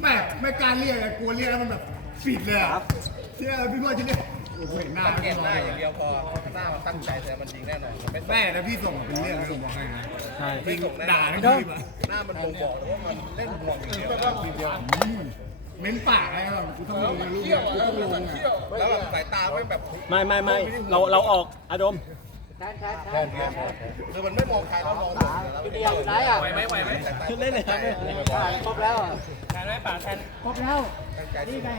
แม่ไม่กล้ารเรียกอะกลัวเรียกแล้วมันแบบปิดเลยอะเชื่อพี่พ่อจะเรียกโอ้โหเห็นหน้าเก็บหน้าอย่างเดียวพอหน้ามันตั้งใจแต่มันจริงแน่นอนมันไม่แม่แล้วพี่ส่งเป็นเรื่องเลยผมบอกให้นะใช่ไม่ส่งด่าอนทั้งทีมอะหน้ามันบ่งบอกเลยว่ามันเล่นห่วงอย่างเดียว เม้นปากอะไรแบบกูต้องลงในรูปเนี่ยกูต้องลงอะแล้วแบบสายตาไม่แบบไม่ไม่ไม่เราเราออกอารมณ์คือมันไม่มองใครแล้วมองหมดแล้วเดียวไหนอะไหวไหมไหวไหมเล่นเลยครับครบแล้วอะแทนไหมป่าแทนครบแล้วนี่ไง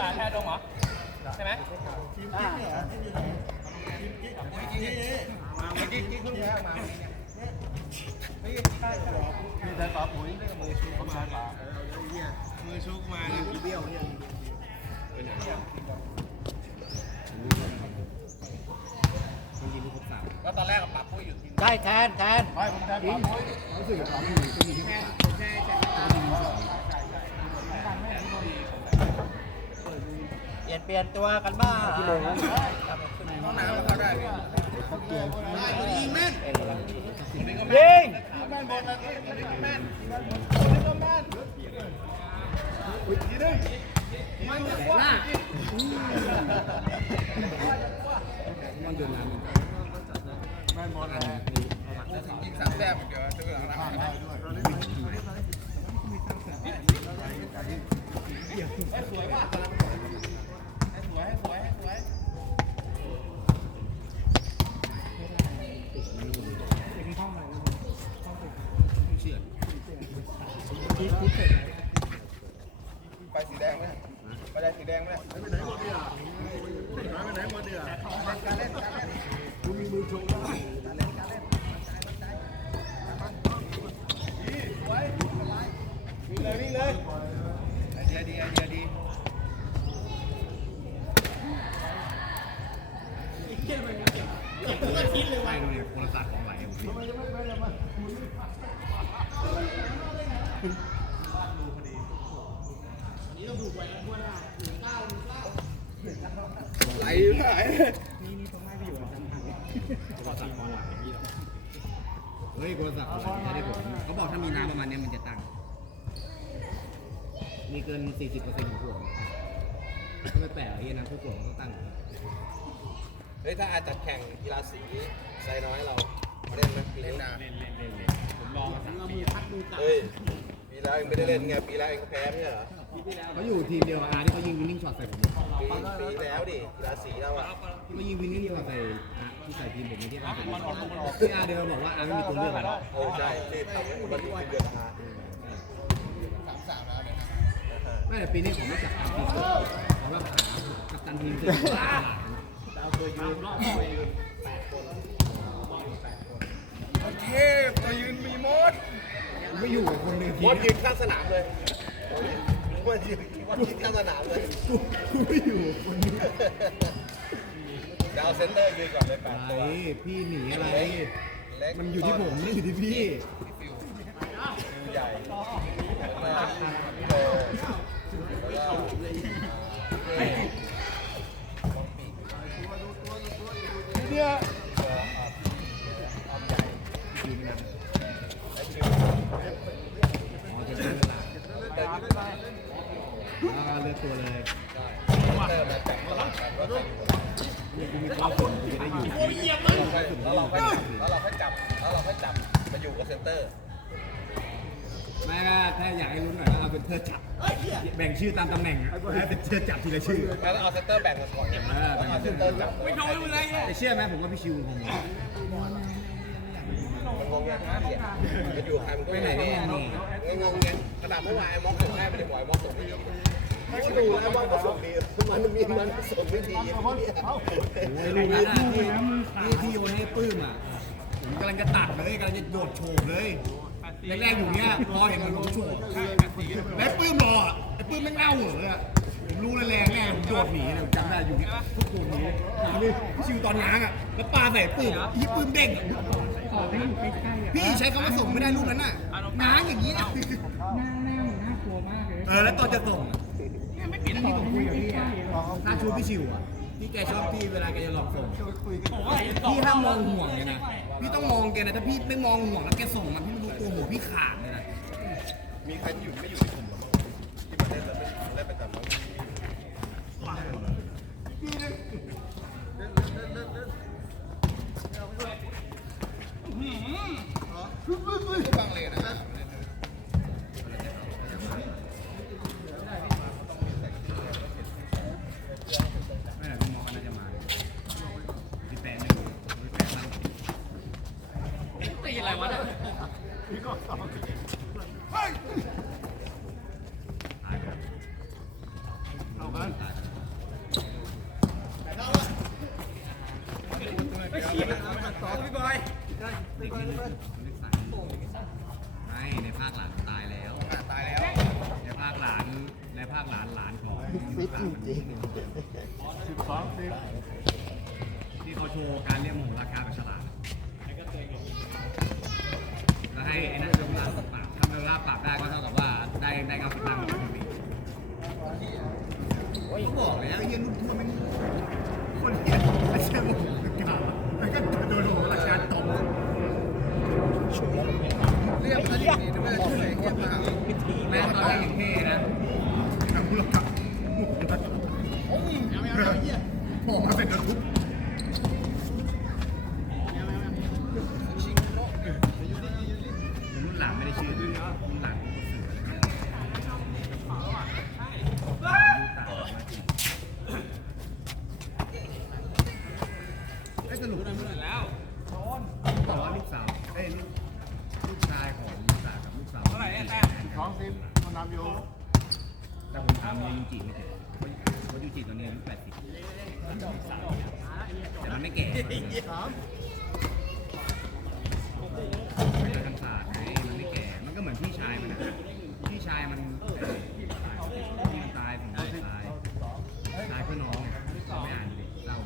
ป่าแทนดงเหรอใช่ไหมอ่าเมื่อกี้กี้เพิ่งแพ้มา นี่ใช่นี่แต่ต่อปุ๋ยนี่มือชูเข้ามามือชูมาเนี่ยเบี้ยวเนี่ยแล้วตอนแรกปรับปุ้ยอยู่ทีมได้แทนแทนรู้สึกว่าพี่ต้องมีที่ปากเป ลี่ยนเปลี่ยนตัวกันบ้างห้องน้ำเขาได้เนี่ยได้คนนี้ยิงแม่นยิงแม่นบอลนะคนนี้ก็แม่นคนนี้ก็แม่นทีนึงมันจะว่ามันเดินน้ำแม่นบอลนะยิงสามแต้มเดี๋ยวจะไปหลังนะ cook it. Right? ไหลไหลเฮ้ยโทรศัพท์ของได้ผลเขาบอกถ้ามีน้ำประมาณนี้มันจะตั้ง มีเกิน 40%ของพวกก็ไม่แปลกไอ้เหี้ยนะพวกมันต้องตั้ง เฮ้ยถ้าอาจจะแข่งกีฬาสีไซน้อยเราเล่นไหมปีนี้เล่นเล่นเล่นเล่นผมลองมาสามปีเฮ้ยปีแล้วเองไม่ได้เล่นไงปีแล้วเองก็แพ้ไม่ใช่เหรอ เขาอยู่ทีมเดียวกับอาร์ที่เขายิงวินนิ่งช็อตใส่ผมปีปีแล้วดิกีฬาสีเราอะที่เขายิงวินนิ่งช็อตใส่อาร์ที่ใส่ทีมผมในที่อาร์ผมที่อาร์เดียวบอกว่าอาร์ไม่มีตัวเลือกแล้วเออใช่ที่ทำให้มันอยู่ที่เดือนมาไม่แต่ปีนี้ผมไม่จัดการทีมเพราะว่ากัปตันทีมจะอยู่ตลาดโอเคมายืนมีมดไม่อยู่กับคนในทีมมดยืนข้างสนามเลย มดยืนมดยืนข้างสนามเลยกูกูไม่อยู่คนนี้ดาวเซนเตอร์ยืนก่อนเลยแปดตัว พี่หนีอะไร เล็ก มันอยู่ที่ผมไม่อยู่ที่พี่ใหญ่แล้วก็โตแล้วก็เนี่ยไอคิว อ๋อจะเป็นตลาด แต่ยืน แล้วก็เลือกตัวเลย เตอร์มาจากตลาดกันว่าใครอยู่ เนี่ยกูมีความสุขกูจะได้อยู่ที่ แล้วเราค่อยแล้วเราค่อยจับ แล้วเราค่อยจับมาอยู่กับเซนเตอร์ ไม่ก็ถ้าอยากให้รู้หน่อยก็เอาเป็นเธอจับ แบ่งชื่อตามตำแหน่งอะแล้วเป็นเธอจับทีละชื่อแล้วเอาเซนเตอร์แบ่งกันก่อนแล้วเอาเซนเตอร์จับไม่ทำอะไรเนี่ยแต่เชื่อไหมผมว่าพี่ชิวคงมันงงแงเนี่ยมันอยู่ใครมันก็ไม่ไหนเนี่ยงงแงขนาดเมื่อวานไอ้ม็อกส่งให้ไม่ได้บอกไอ้ม็อกส่งไม่ ดีไม่ดูไอ้ม็อกก็ส่งดีมันมีมันส่งไม่ดีเนี่ยโอ้ยลูกนั้นอะที่ที่ที่โยนให้ปื้มอะผมกำลังจะตัดเลยกำลังจะโดดโฉบเลยแรกๆอยู่เนี้ยรอเห็นมันล้มโฉบแล้วปื้มรออะไอ้ปื้มไม่งเล่าเหรออะผมรู้เลยแรงแน่ผมโดดหนีเลยผมจำได้อยู่เนี้ยทุกคนหนีหนีเลยพี่ชิวตอนง้างอะแล้วปาใส่ปื้มพี่ปื้มเด้งอะพี่ใช้คำว่าส่งไม่ได้ลูกนั้นน่ะง้างอย่างนี้นะเออแล้วตอนจะส่ง อะที่ผมคุยกับพี่อะหน้าชูพี่ชิวอะที่แกชอบพี่เวลาแกจะหลอกส่งพี่ห้ามมองห่วงเลยนะพี่ต้องมองแกนะถ้าพี่ไม่มองห่วงแล้วแกส่งมาพี่ไม่รู้ตัวหัวพี่ขาดเลยนะมีใครที่อยู่ไม่อยู่ในกลุ่มหรอที่มาเล่นแล้วเล่นประจำแล้วฟังาคหลานหลานของฟิตจริงที่เขาโชว์การเรียกหมูราคาแบบฉลาดแล้วให้ไอ้นั่นโดนลาปากทำโดนลาปากได้ก็เท่ากับว่าได้ได้เงาสตังค์จากคนนี้โอ้ยบอกแล้วไอ้เหี้ยลูกทัวร์มันคนเหี้ยไม่ใช่หมูกาแล้วก็โดนหมูราคาตบเรียกมาดินี่ไม่ได้ช่วยเรียกมาแม่ตอนแรกเห็นเท่นะแต่มูราคาหมูราคาโอ้ย เอาไม่เอาเหี้ยโผล่มาเป็นโดนทุก ไม่แก่มันทำศาสตร์ไงมันไม่แก่ มันก็เหมือนพี่ชายมันนะพี่ชายมันพี่มันตายผมก็ตายตายเพื่อน้องไม่อ่านดิเศร้า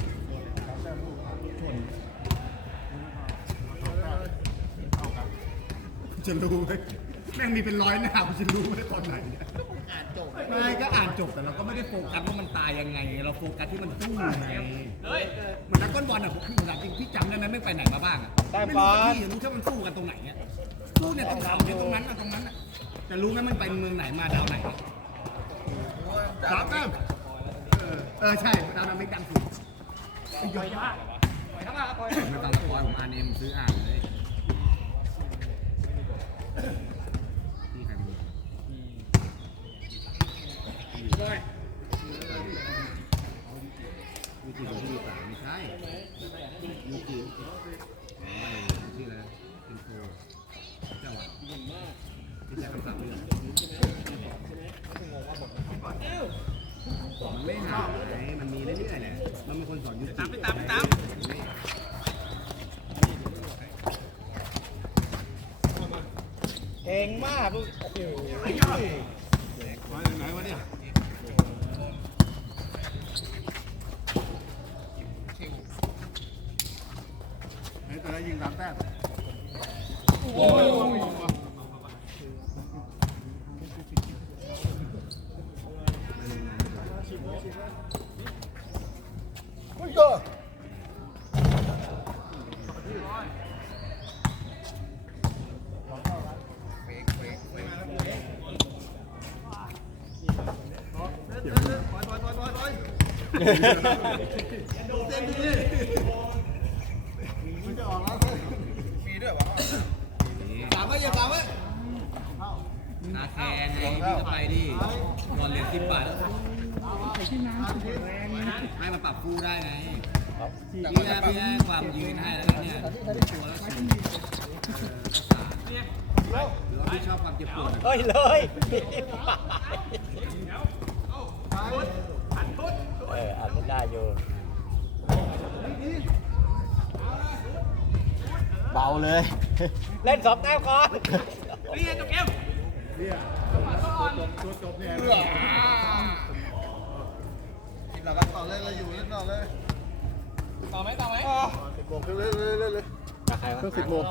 ชนจะรู้ไหม แม่งมีเป็นร้อยหน้าผมจะรู้ไหมตอนไหนเนี่ยอ่านจบไม่ก็อ่านจบแต่เราก็ไม่ได้โฟกัสว่ามันตายยังไง เราโฟกัสที่มันสู้ไงเฮ้ยเหมันนักก้อนบอลอะผมคือผมถามจริงพี่จำได้ไหมไม่ไปไหนมาบ้างอะไม่รู้ว่าพี่รู้แค่มันสู้กันตรงไหนอะสู้เนี่ยตรงเขาเนี่ยตรงนั้นอะตรงนั้นอะแต่รู้ไหมมันไปเมืองไหนมาดาวไหนอะสามแต้มเออเออใช่ดาวนั้นไม่ดังสุดไอ้ยอย ไม่ต้องละคอยผมอ่านเองผมซื้ออ่านเลยพี่ใครเป็น ยูกิของพี่ยูสามไม่ใช่ยูกิเออชื่ออะไรนะเป็นโคเจ้าอะที่ใช้คำสั่งเรื่องมันไม่หายมันมีเรื่อยๆแหละมันเป็นคนสอนยูกิตามไปตามไปตามๆเก่งมากลูกโอ้โหไหนวะเนี่ย ไอ้ตัวนั้นยิงสามแต้มสามไว้อ ย่าสามไว้นาแคนไงพี่ก็ไปดิบอลเหรียญสิบบาทแล้วให้มันปรับคู่ได้ไงพี่ให้พี่ให้ความยืนให้แล้วกันเนี่ยตัวแล้วชิงหรือว่าพี่ชอบความเจ็บปวดเฮ้ยเลยเอออ่านไม่ได้อยู่ เบาเลย เล่นสองแต้มก่อนเรียนจบเกมเรียนจัต่อต่อนจบเนี่ยเหลือกิดหลักต่อเล่นเราอยู่เล่นต่อเลยต่อไหมต่อไหมสิบโมงเรื่อเรื่อยเรื่อยเพิ่งสิบโมง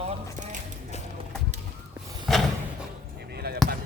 ทีนี้เราจะปั้น